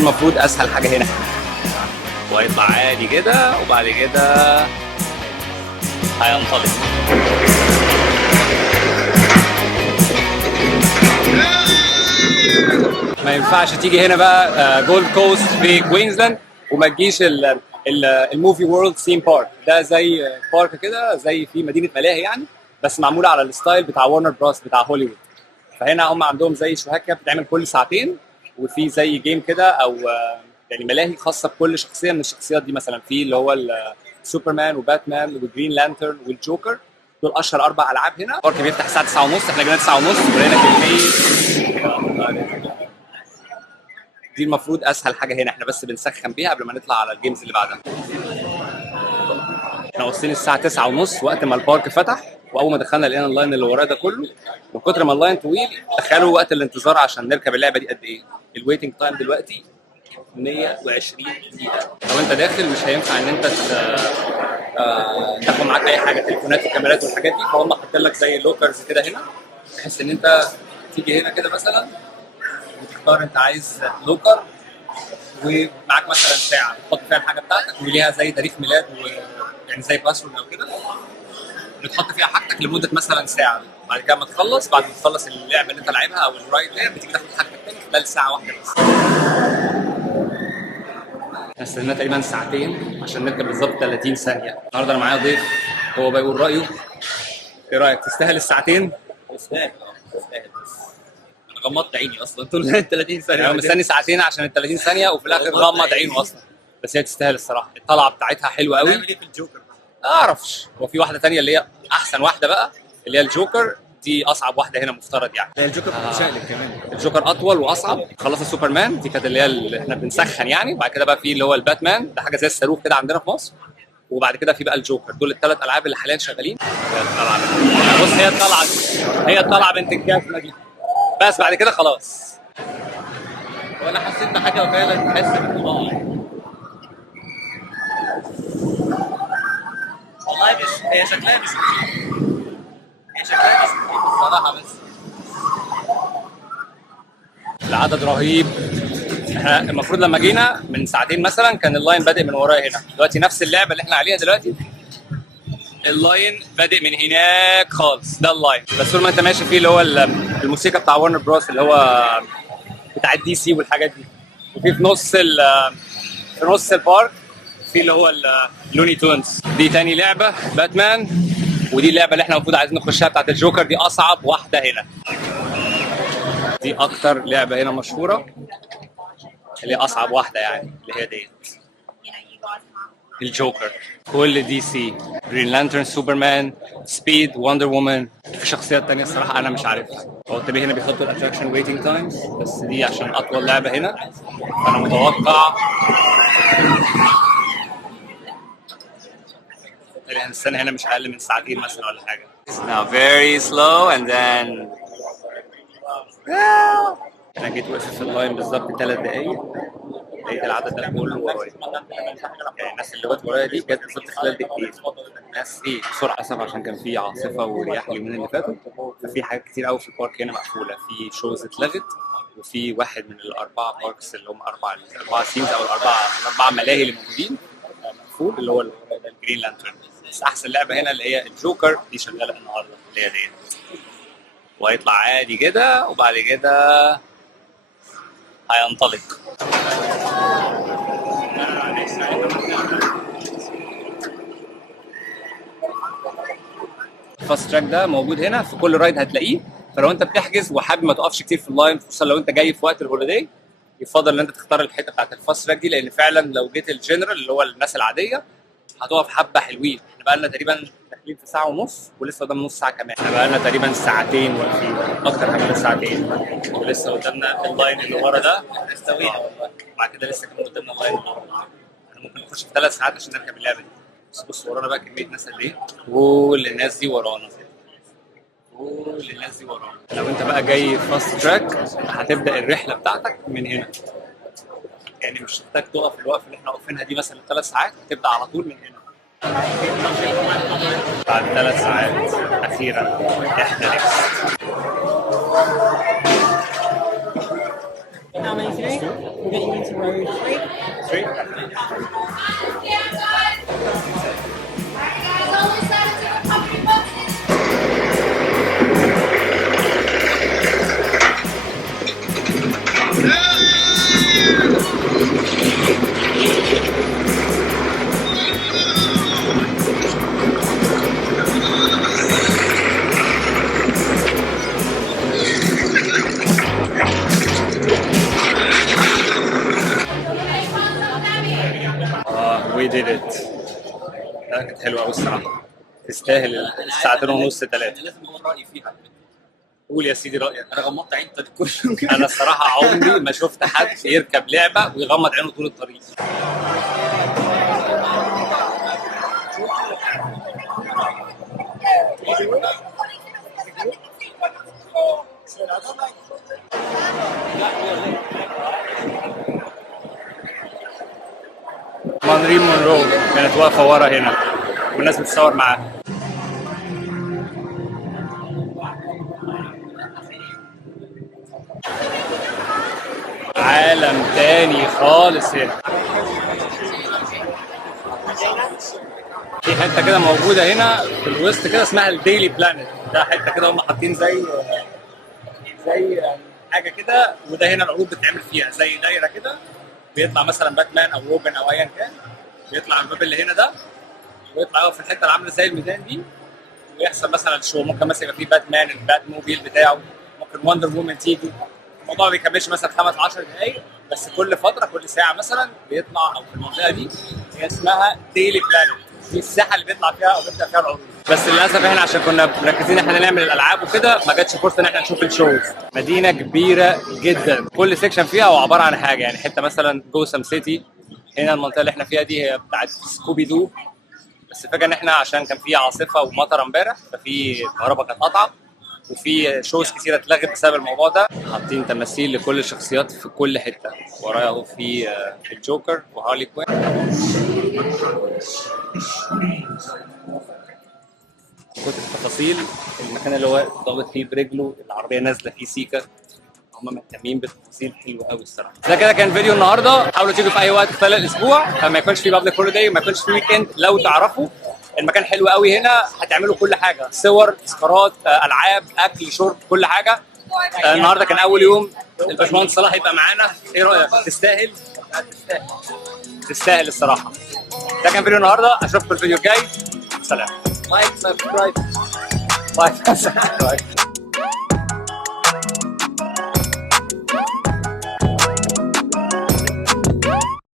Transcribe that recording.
المفروض اسهل حاجه هنا، وهيطلع عادي كده وبعد كده هينطلق. ما ينفعش تيجي هنا بقى جولد كوست في كوينزلاند وما تجيش الموفي وورلد ثيم بارك. ده زي بارك كده، زي في مدينه ملاهي يعني، بس معموله على الستايل بتاع وارنر براس بتاع هوليوود. فهنا هم عندهم زي شوهات كده بتتعمل كل ساعتين، وفي زي جيم كده او يعني ملاهي خاصه بكل شخصيه من الشخصيات دي. مثلا في اللي هو سوبرمان وباتمان وجرين لانترن والجوكر، دول اشهر 4 العاب هنا. البارك بيفتح الساعه 9:30، احنا جينا 9:30 ولقينا كميه. دي المفروض اسهل حاجه هنا، احنا بس بنسخن بيها قبل ما نطلع على الجيمز اللي بعدها. احنا واصلين الساعه 9:30 وقت ما البارك فتح، واول ما دخلنا لقينا اللاين اللي وراه ده كله. من كتر ما اللاين طويل تخيلوا وقت الانتظار عشان نركب اللعبه دي قد ايه. الويتنج تايم دلوقتي 120 دقيقه. لو انت داخل مش هينفع ان انت تاخد معاك اي حاجه، تليفونات وكاميرات والحاجات دي، فهم حاطين لك زي لوكرز كده هنا، بحيث ان انت تيجي هنا كده مثلا وتختار انت عايز لوكر، ومعاك مثلا ساعه تحط فيها الحاجه بتاعتك وليها زي تاريخ ميلاد يعني زي باسورد او كده، بتحط فيها حاجتك لمده مثلا ساعه. بعد كده بعد ما تخلص اللعبه اللي انت لعبها او الرايد دي، بتيجي تاخد حاجتك تاني خلال ساعه واحده بس. استنى تقريبا ساعتين عشان نركب بالظبط 30 ثانيه. النهارده انا معايا ضيف هو بيقول رايه. ايه رايك، تستاهل الساعتين؟ تستاهل بس انا غمضت عيني اصلا طول ال 30 ثانيه. يعني مستني ساعتين عشان ال 30 ثانيه وفي الاخر غمض عينه اصلا. بس هي تستاهل الصراحه، الطلعه بتاعتها حلوه قوي. نعمل ايه في الجوكر؟ اعرفش، هو في واحده ثانيه اللي هي احسن واحده بقى، اللي هي الجوكر دي اصعب واحده هنا مفترض يعني. الجوكر متشقلب كمان. الجوكر اطول واصعب. خلص السوبرمان دي كانت اللي هي اللي احنا بنسخن يعني، وبعد كده بقى في اللي هو الباتمان، ده حاجه زي الصاروخ كده عندنا في مصر. وبعد كده في بقى الجوكر. دول ال3 العاب اللي حاليا شغالين. بص هي الطلعه بنت الجزمه دي، بس بعد كده خلاص. وانا حسيت بحاجه فعلا تحس بالطباع. والله هي شكلها مش الصراحه، بس العدد رهيب. احنا المفروض لما جينا من ساعتين مثلا كان اللاين بادئ من ورايا هنا. دلوقتي نفس اللعبه اللي احنا عليها دلوقتي، اللاين بادئ من هناك خالص. ده اللاين، بس طول ما انت ماشي فيه اللي هو الموسيقى بتاع وارنر بروس اللي هو بتاع الدي سي والحاجات دي. وفي في نص البارك في اللي هو اللوني تونز. دي تاني لعبه باتمان، ودي اللعبه اللي احنا المفروض عايزين نخشها بتاعت الجوكر. دي اصعب واحده هنا. دي اكتر لعبه هنا مشهوره، اللي اصعب واحده يعني، اللي هي ديت الجوكر. كل دي سي، جرين لانترن، سوبرمان، سبيد، وندر وومن. في شخصيات تانية الصراحه انا مش عارفها. هو الطبيعي هنا بيحطوا الاتراكشن ويتنج تايمز، بس دي عشان اطول لعبه هنا فانا متوقع اللي هنستنى هنا مش اقل من ساعتين مثلا ولا حاجه. Now very slow and then انا جيت وقفت في اللاين بالظبط 3 دقايق، لقيت العدد ده كله ورايا. يعني الناس اللي جت ورايا دي جت بالظبط خلال دقيقتين. الناس بسرعه للاسف عشان كان في عاصفه ورياح اليومين اللي فاتوا، ففي حاجات كتير قوي في البارك هنا مقفوله. في شوز اتلغت، وفي واحد من ال4 باركس اللي هم 4 سينز او ال4 ملاهي اللي موجودين مقفول، اللي هو الجرين لانترن. بس احسن لعبه هنا اللي هي الجوكر دي شغاله النهارده، اللي هي ديت. وهيطلع عادي كده وبعد كده هينطلق. الفاست تراك ده موجود هنا في كل رايد هتلاقيه، فلو انت بتحجز وحابب ما تقفش كتير في اللاين، خصوصا لو انت جاي في وقت الهوليداي، يفضل ان انت تختار الحته بتاعت الفاست تراك دي، لان فعلا لو جيت الجنرال اللي هو الناس العاديه هتقف حبه حلوين. احنا بقى لنا تقريبا داخلين في ساعه ونص ولسه قدامنا نص ساعه كمان. احنا بقى لنا تقريبا ساعتين واقفين، اكتر كمان من ساعتين، ولسه قدامنا اللاين اللي ورا ده نستويها. وبعد كده لسه كمان قدامنا اللاين اللي ورا. احنا ممكن نخش في 3 ساعات عشان نركب اللعبه دي. بص ورانا بقى كميه ناس قد ايه. كل الناس دي ورانا، كل الناس دي ورانا. لو انت بقى جاي فاست تراك هتبدا الرحله بتاعتك من هنا، يعني مش هتحتاج تقف الوقفه اللي احنا واقفينها دي مثلا 3 ساعات، هتبدا على طول من هنا. بعد 3 ساعات اخيرا احنا نكست. How many today? We're getting into we did it. كانت حلوه قوي الصراحه، تستاهل الساعتين ونص 3. لازم اقول رايي فيها. قول يا سيدي رايك. انا غمضت عيني الطريق كله. انا الصراحه عمري ما شفت حد يركب لعبه ويغمض عينه طول الطريق. مارلين مونرو كانت واقفه ورا هنا والناس بتصور معاها. عالم تاني خالص هنا. في حته كده موجوده هنا في الوسط كده اسمها الديلي بلانت، ده حته كده هم حاطين زي حاجه كده، وده هنا العروض بتتعمل فيها زي دايره كده، بيطلع مثلا باتمان او روبن او ايا كان، بيطلع الباب اللي هنا ده ويطلع يقف في الحته اللي عامله زي الميدان دي ويحصل مثلا شو. ممكن مثلا يبقى في باتمان البات موبيل بتاعه، ممكن وندر وومن تيجي. الموضوع ما بيكملش مثلا 5-10 دقائق، بس كل فتره كل ساعه مثلا بيطلع، او في المنطقه دي هي اسمها ديلي بلانت، دي الساحه اللي بيطلع فيها او بيبدا فيها العروض. بس للاسف احنا عشان كنا مركزين احنا نعمل الالعاب وكده ما جاتش فرصه ان احنا نشوف الشوز. مدينه كبيره جدا، كل سيكشن فيها هو عباره عن حاجه، يعني حته مثلا جوسم سيتي، هنا المنطقه اللي احنا فيها دي هي بتاعت سكوبي دو، بس الفكره ان احنا عشان كان في عاصفه ومطر امبارح ففي الكهرباء كانت قطعه، وفي شوز كثيره اتلغت بسبب الموضوع ده. حاطين تماثيل لكل الشخصيات في كل حته، ورايا اهو في الجوكر وهارلي كوين. كتر التفاصيل، المكان اللي هو ضاغط فيه برجله، العربيه نازله فيه سيكا، هم مهتمين بالتفاصيل حلوه قوي الصراحه. ده كده كان فيديو النهارده، حاولوا تيجوا في اي وقت خلال الاسبوع، ما يكونش في بابليك هوليداي وما يكونش في ويك اند. لو تعرفوا المكان حلو قوي هنا، هتعملوا كل حاجه، صور، تذكارات، العاب، اكل، شرب، كل حاجه. النهارده كان اول يوم، الباشمهندس صلاح هيبقى معانا، ايه رايك؟ تستاهل؟ تستاهل الصراحه. ده كان فيديو النهارده، اشوفكم الفيديو الجاي، سلام. لايك سبسكرايب. باي.